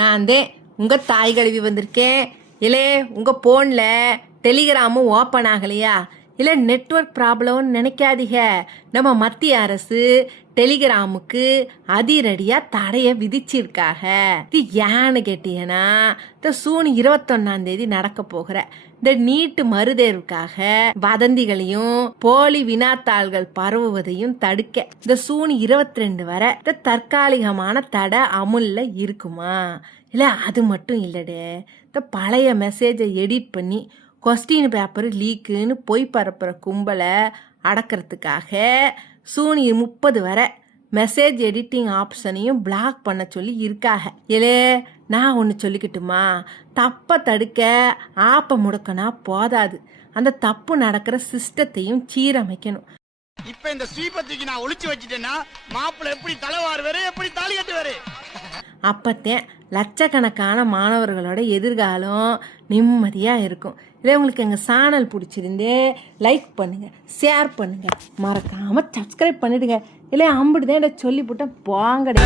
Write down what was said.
நான் உங்கள் தாய் கழுவி வந்திருக்கேன். இல்லை உங்கள் ஃபோனில் டெலிகிராமும் ஓப்பன் ஆகலையா? இல்லை நெட்வொர்க் ப்ராப்ளம்னு நினைக்காதீங்க. நம்ம மத்திய அரசு டெலிகிராமுக்கு அதிரடியாக தடையை விதிச்சிருக்காக. இது ஏன்னு கேட்டீங்கன்னா, இந்த ஜூன் 21 நடக்க போகிற இந்த நீட்டு மறுதேர்வுக்காக வதந்திகளையும் போலி வினாத்தாள்கள் பரவுவதையும் தடுக்க இந்த ஜூன் 22 வரை இந்த தற்காலிகமான தடை அமுல்ல இருக்குமா? இல்லை அது மட்டும் இல்லடே, இந்த பழைய மெசேஜை எடிட் பண்ணி கொஸ்டின் பேப்பர் லீக்குன்னு போய் பரப்புகிற கும்பலை அடக்கிறதுக்காக ஜூன் 30 வரை மெசேஜ் எடிட்டிங் ஆப்ஷனையும் பிளாக் பண்ண சொல்லி இருக்காக. ஏலே நான் ஒன்று சொல்லிக்கிட்டுமா, தப்பை தடுக்க ஆப்பை முடக்கனா போதாது, அந்த தப்பு நடக்கிற சிஸ்டத்தையும் சீரமைக்கணும். இப்ப இந்த ஸ்ரீபதிக்கு நான் ஒளிச்சு வச்சுட்டேன்னா மாப்பிள்ளை எப்படி தலைவாருவாரு, எப்படி தாலி கட்டுவாரு? அப்பத்தேன் லட்சக்கணக்கான மாணவர்களோட எதிர்காலம் நிம்மதியாக இருக்கும். இல்லை உங்களுக்கு எங்கள் சேனல் பிடிச்சிருந்தே லைக் பண்ணுங்கள், ஷேர் பண்ணுங்கள், மறக்காமல் சப்ஸ்கிரைப் பண்ணிடுங்க. இல்லை அம்பிடுதேன் சொல்லிவிட்டேன் போங்கடே.